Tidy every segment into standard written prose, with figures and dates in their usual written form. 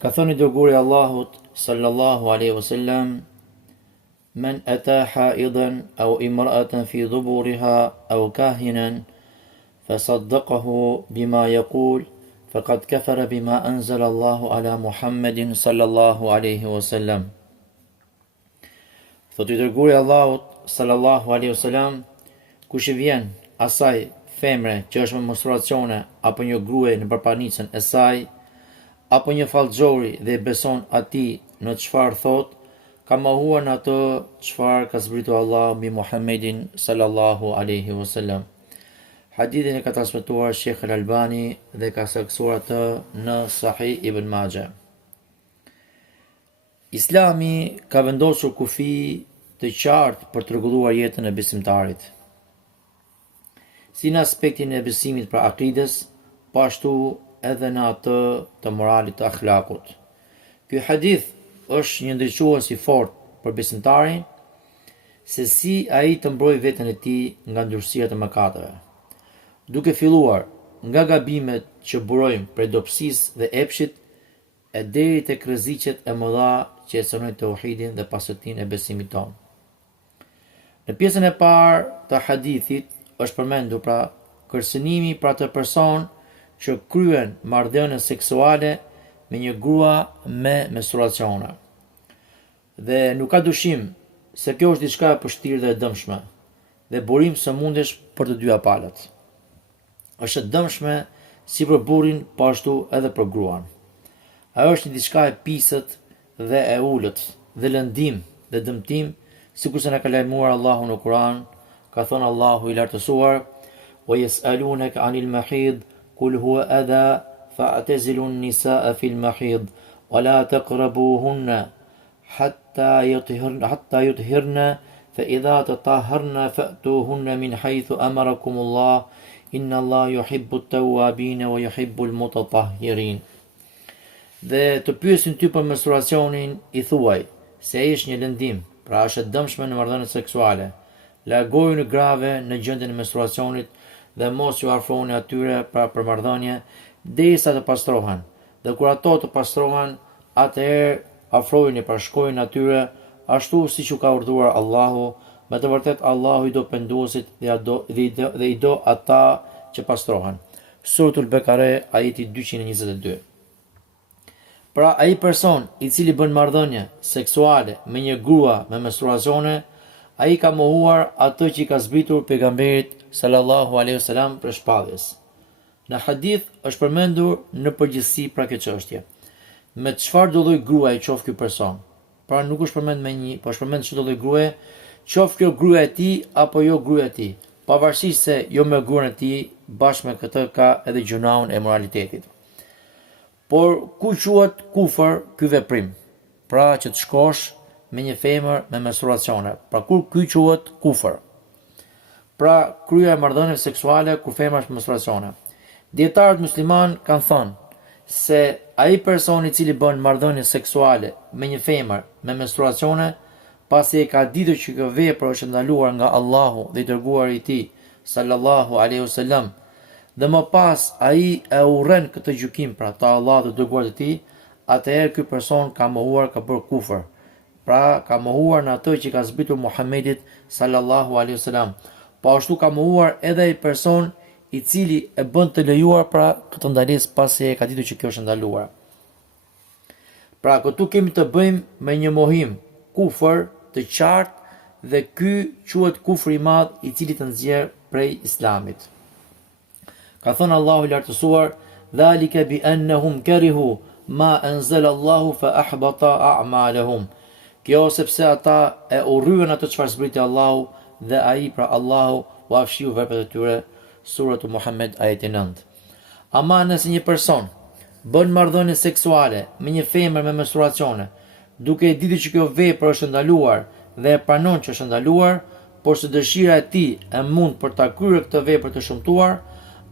Ka thënë i dërguari i Allahut sallallahu alaihi wasallam: "Men ata haidan aw imra'atan fi dhuburiha aw kahinan fasaddaqahu bima yaqul faqad kafara bima anzala Allahu ala Muhammedin sallallahu alaihi wasallam." Thotë i dërguari i Allahut sallallahu alaihi wasallam: kush i vjen asaj femre që është me menstruacione apo një gruje në përpanicën e saj apo një fallxhori dhe i beson atij në çfarë thot, ka mohuar në atë çfarë ka zbritur Allahu mbi Muhammedin sallallahu alaihi wasallam. Hadithin e ka transmetuar Sheikh Al-Albani dhe ka saktuar atë në Sahih Ibn Majah. Islami ka vendosur kufi të qartë për të rregulluar jetën e besimtarit, si në aspektin e besimit pra akides, po ashtu edhe në atë të moralit të akhlakut. Ky hadith është një ndriçues i fortë për besimtarin se si ai të mbrojë veten e tij nga ndyrësia të mëkateve, duke filluar nga gabimet që burojnë prej dobësisë dhe epshit e deri tek rreziqet e mëdha që e cënojnë tauhidin dhe pastërtinë e besimit tonë. Në pjesën e parë të hadithit është përmendur pra kërcënimi për atë person që kryen marrëdhënie seksuale me një grua me menstruacione. Dhe nuk ka dyshim se kjo është diçka e vështirë dhe e dëmshme, dhe burim sëmundjesh për të dyja palët. Është e dëmshme si për burrin, po ashtu edhe për gruan. Ajo është një diçka e pisët dhe e ulët, dhe lëndim dhe dëmtim, sikur se na ka lajmëruar Allahu në Kur'an. Ka thënë Allahu i lartësuar: "Wa yas'alunaka 'anil mahid qul huwa adha fa'tazilu an-nisaa fil mahid wa la taqrabuhunna hatta yutahharna fa idha tatahharna fa'tuhunna min haythu amarakum Allah inna Allah yuhibbu at-tawwabin wa yuhibbu al-mutatahhirin." Dhe të pyesin ty për menstruacionin, i thuaj se ai është një lëndim, pra është e dëmshme në marrëdhëniet seksuale. Largojuni grave në gjendjen e menstruacionit dhe mos ju afroni atyre për marrëdhënie derisa të pastrohen. Dhe kur ato të pastrohen, atëherë afrojeni pra shkojini atyre ashtu siç ju ka urdhëruar Allahu. Me të vërtetë Allahu i do penduesit dhe i do ata që pastrohen. Suratul Bekare, ajeti 222. Pra ai person i cili bën marrëdhënie seksuale me një grua me menstruacione, ai ka mohuar atë që i ka zbritur pejgamberit sallallahu alaihi wasallam për shpalljes. Në hadith është përmendur në përgjithësi pra kjo çështje. Me çfarë do lloj gruaje qof ky person? Pra nuk është përmend me një, po është përmend çdo lloj gruaje, qof kjo gruaja e tij apo jo gruaja e tij, pavarësisht se jo me gruan e tij, bashkë me këtë ka edhe gjunaun e moralitetit. Por ku quhet kufër ky veprim? Pra që të shkosh me një femër me menstruacione. Pra kur ky quhet kufër? Pra kryerja e marrëdhënieve seksuale kur femra është me menstruacione. Dietarët musliman kanë thënë se ai person i cili bën marrëdhënie seksuale me një femër me menstruacione, pasi e ka ditur që kjo vepër është ndaluar nga Allahu dhe i dërguari i tij sallallahu alaihi wasallam, dhe më pas ai e urren këtë gjykim pra ta Allah dhe dërguarit e tij, atëherë ky person ka mohuar, ka bërë kufër. Pra ka mohuar në atë që ka zbritur Muhammedit sallallahu alaihi wasallam. Po ashtu ka mohuar edhe ai person i cili e bën të lejuar pra këtë ndalesë pasi e ka ditur që kjo është ndaluar. Pra këtu kemi të bëjmë me një mohim kufër të qartë dhe ky quhet kufri i madh i cili të nxjerr prej Islamit. Ka thënë Allahu i lartësuar: "Dhalika bi annahum karihu ma anzala Allahu fa ahbata a'malahum." Kjo sepse ata e urryen atë çfarë zbriti Allahu dhe ai pra Allahu u afshiu veprat e tyre. Suratu Muhammed ajeti 9. Ama nëse një person bën marrëdhënie seksuale me një femër me menstruacione, duke e ditur që kjo vepër është ndaluar dhe e pranon që është ndaluar, por se dëshira e tij e mund për ta kryer këtë vepër të shëmtuar,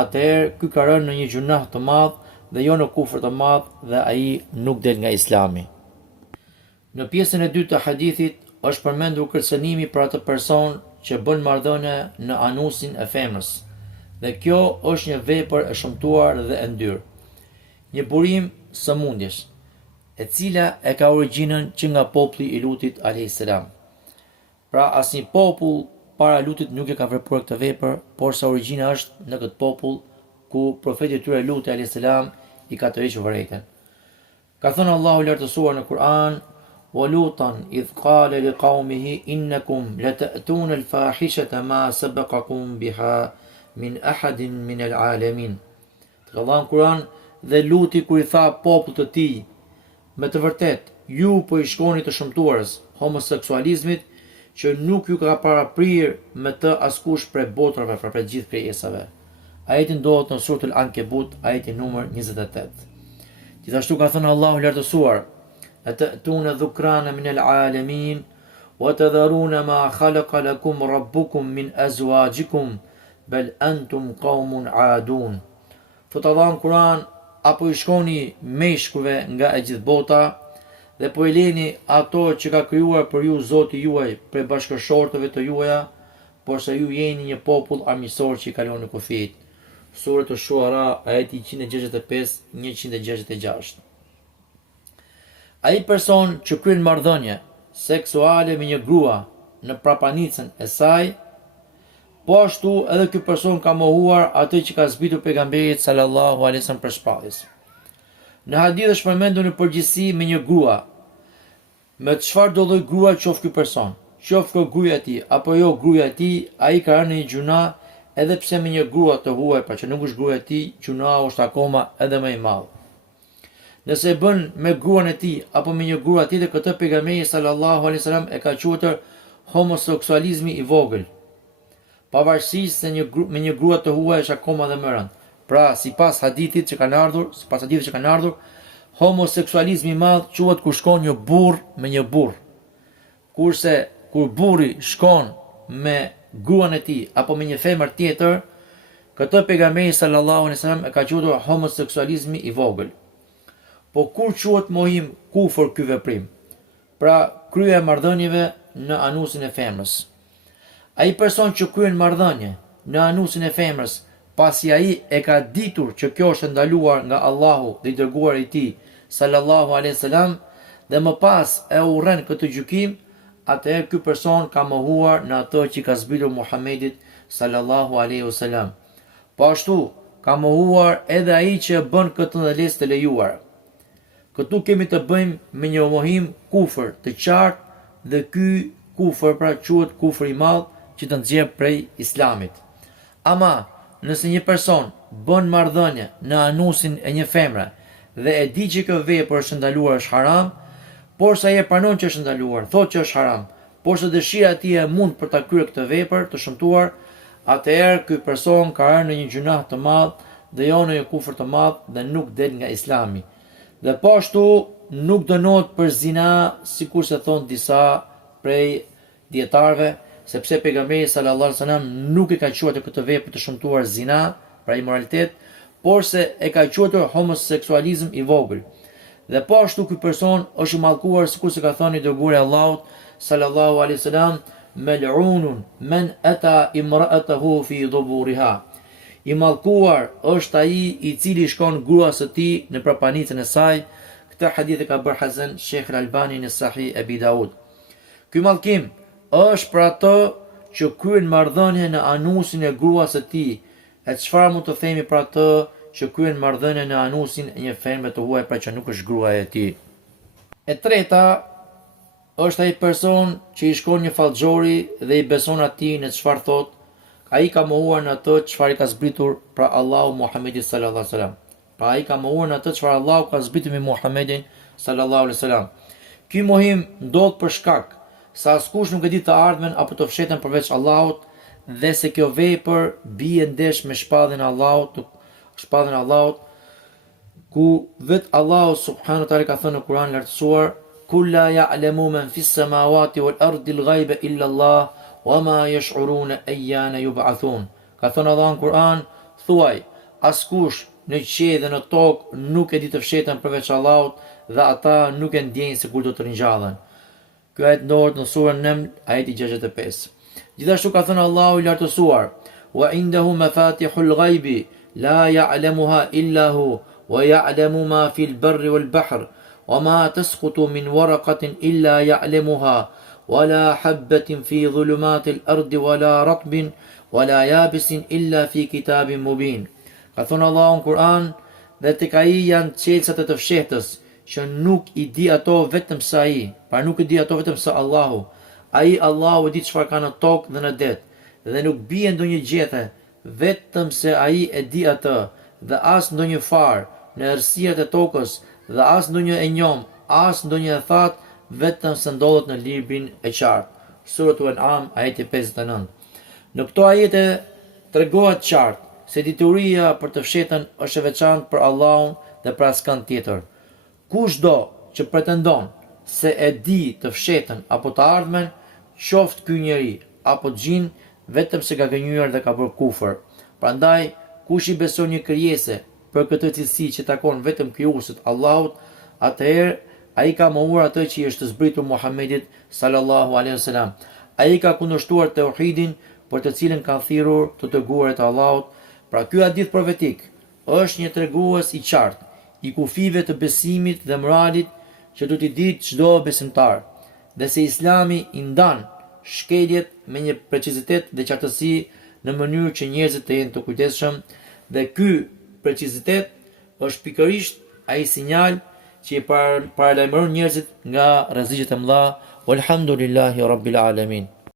atëherë ky ka rënë në një gjunah të madh dhe jo në kufër të madh dhe ai nuk del nga Islami. Në pjesën e dytë të hadithit është përmendur kërcënimi për atë person që bën marrëdhënie në anusin e femrës. Dhe kjo është një vepër e shëmtuar dhe e ndyrë. Një burim sëmundjesh. e cila e ka origjinën që nga populli i Lutit a.s. Pra asnjë popull para Lutit nuk e ka vepruar këtë vepër, por sa origjina është në këtë popull ku profeti i tyre Luti a.s. i ka tërhequr vërejtën. Ka thënë Allahu lartësuar në Kur'an: "Wa Lutan idh qala liqaumihi innakum lata'tuna al-fahishata ma sabaqakum biha min ahadin min al-alamin." Të Allahu në Kur'an, dhe Luti kur i tha popullit të tij: "Me të vërtet, ju po i shkoni të shëmtuarës, homoseksualizmit, që nuk ju ka paraprirë me të askush prej botrave, pra prej gjithë krijesave." Ajeti ndodhet në suratul Ankebut, ajeti numër 28. Gjithashtu ka thënë Allahu lartësuar: "Atatuna dhukrana min al-alamin wa tadharuna ma khalaqa lakum rabbukum min azwajikum bal antum qaumun aadun." Thot Allah në Kur'an: apo i shkoni meshkujve nga e gjithë bota dhe po i leni ato që ka krijuar për ju Zoti juaj prej bashkëshortëve të juaja, por se ju jeni një popull armiqësor që i kalon në kufit. Sura Shuara, ajeti 165-166. Ai person që kryen marrëdhënie seksuale me një grua në prapanicën e saj, po ashtu edhe ky person ka mohuar atë që ka zbritur pejgamberit sallallahu alaihi wasallam për shpalljes. Në hadith është përmendur në përgjithësi me një grua. Me çfarë do lloj grua qoftë ky person, qoftë gruaja e tij apo jo gruaja e tij, ai ka rënë në një gjuna, edhe pse me një grua të huaj, pra që nuk është gruaja e tij, gjuna është akoma edhe më i madh. Nëse e bën me gruan e tij apo me një grua tjetër, këtë pejgamberi sallallahu alaihi wasallam e ka quajtur homoseksualizmi i vogël. Pavarësisht se me një grua të huaj është akoma dhe më rënd. Pra, sipas hadithit që kanë ardhur, homoseksualizmi i madh quhet kur shkon një burr me një burr. Kurse kur burri shkon me gruan e tij apo me një femër tjetër, këtë pejgamberi sallallahu alaihi wasallam e ka quajtur homoseksualizmi i vogël. Po kur quhet mohim kufër ky veprim? Pra, kryerja e marrëdhënieve në anusin e femrës. Ai person që kryen marrëdhënie në anusin e femrës, pasi ai e ka ditur që kjo është ndaluar nga Allahu dhe i dërguari i tij sallallahu alaihi wasallam, dhe më pas e urren këtë gjykim, atëherë ky person ka mohuar në atë që ka zbritur Muhamedit sallallahu alaihi wasallam. Po ashtu ka mohuar edhe ai që bën këtë ndalesë të lejuar. Këtu kemi të bëjmë me një mohim kufër të qartë, dhe ky kufër pra quhet kufër i madh që të nxjerr prej Islamit. Ama nëse një person bën marrëdhënie në anusin e një femre dhe e di që kjo vepër është ndaluar, është haram, por sa ai e pranon që është ndaluar, thotë që është haram, por se dëshira e tij e mund për ta kryer këtë vepër të shëmtuar, atëherë ky person ka rënë në një gjunah të madh dhe jo në një kufër të madh dhe nuk del nga Islami. Dhe po ashtu nuk dënohet për zina, sikur se thon disa prej dietarëve, sepse pejgamberi sallallahu alaihi wasallam nuk e ka quajtur këtë vepër të shëmtuar zina, pra imoralitet, por se e ka quajtur homoseksualizëm i vogël. Dhe po ashtu ky person është i mallkuar, sikur se ka thënë i dërguari i Allahut sallallahu alaihi wasallam: "Mal'unun man ata imra'atahu fi duburiha." I mallkuar është ai i cili shkon gruas së tij në prapanicën e saj. Këtë hadith e ka bërë Hasan Sheikh Al-Albani në Sahih Abi Daud. Ky mallkim është për atë që kryen marrëdhënie në anusin e gruas së tij. E çfarë mund të themi për atë që kryen marrëdhënie në anusin e një femre të huaj, pra që nuk është gruaja e tij? E treta është ai person që i shkon një fallxhori dhe i beson atij në çfarë thot. Ai ka mohuar në atë çfarë ka zbritur pra Allahu Muhamedit sallallahu alaihi wasallam. Pra ai ka mohuar në atë çfarë Allahu ka zbritur me Muhamedin sallallahu alaihi wasallam. Ky mohim ndodh për shkak se askush nuk e di të ardhmen apo të fshehtën përveç Allahut, dhe se kjo vepër bie ndesh me shpalljen e Allahut, ku vet Allahu subhanahu wa taala ka thënë në Kur'an lartësuar: "Kul la ya'lamu man fis samawati wal ardi al-ghaiba illa Allah wa ma yash'uruna ayyana yub'athun." Ka thënë Allah në Kur'an: thuaj, askush në qiell dhe në tokë nuk e di të fshehtën përveç Allahut, dhe ata nuk e ndjejnë se kur do të rinjallen. Ky ajet ndodhet në surën Naml, ajeti 65. Gjithashtu ka thënë Allahu i lartësuar: "Wa indahu mafatihul ghaibi la ya'lamuha illa hu wa ya'lamu ma fil barri wal bahr وما تسقط من ورقة إلا يعلمها ولا حبة في ظلمات الأرض ولا رطب ولا يابس إلا في كتاب مبين. Ka thonë Allahu në Kur'an, dhe tek ai janë çelësat e të fshehtës, që nuk i di ato vetëm sa ai, pra nuk i di ato vetëm sa Allahu. Ai Allahu e di çfarë ka në tokë dhe në det, dhe nuk bie ndonjë gjete, vetëm se ai e di atë, dhe as ndonjë far në errësirat e tokës, dhe as ndonjë e njom, as ndonjë e thatë, vetëm se ndodhet në librin e qartë. Suratul An'am, ajeti 59. Në këto ajete tregohet qartë se dituria për të fshetën është e veçantë për Allahun dhe për askënd tjetër. Kushdo që pretendon se e di të fshetën apo të ardhmen, qoftë ky njeri apo xhin, vetëm se ka gënjur dhe ka bërë kufër. Prandaj, kush i beson një krijese për këtë cilësi që takon vetëm krijuesit Allahut, atëherë ai ka mohuar atë që i është zbritur Muhamedit sallallahu alaihi wasallam. Ai ka kundërshtuar tauhidin për të cilën kanë thirrur të dërguarit e Allahut. Pra ky hadith profetik është një tregues i qartë i kufive të besimit dhe moralit që do t'i ditë çdo besimtar, dhe se Islami i ndan shkeljet me një precizitet dhe qartësi në mënyrë që njerëzit të jenë të kujdesshëm, dhe ky precizitet është pikërisht ai sinjal që i paralajmëron njerëzit nga rreziqet e mëdha. Walhamdulillahi rabbil alamin.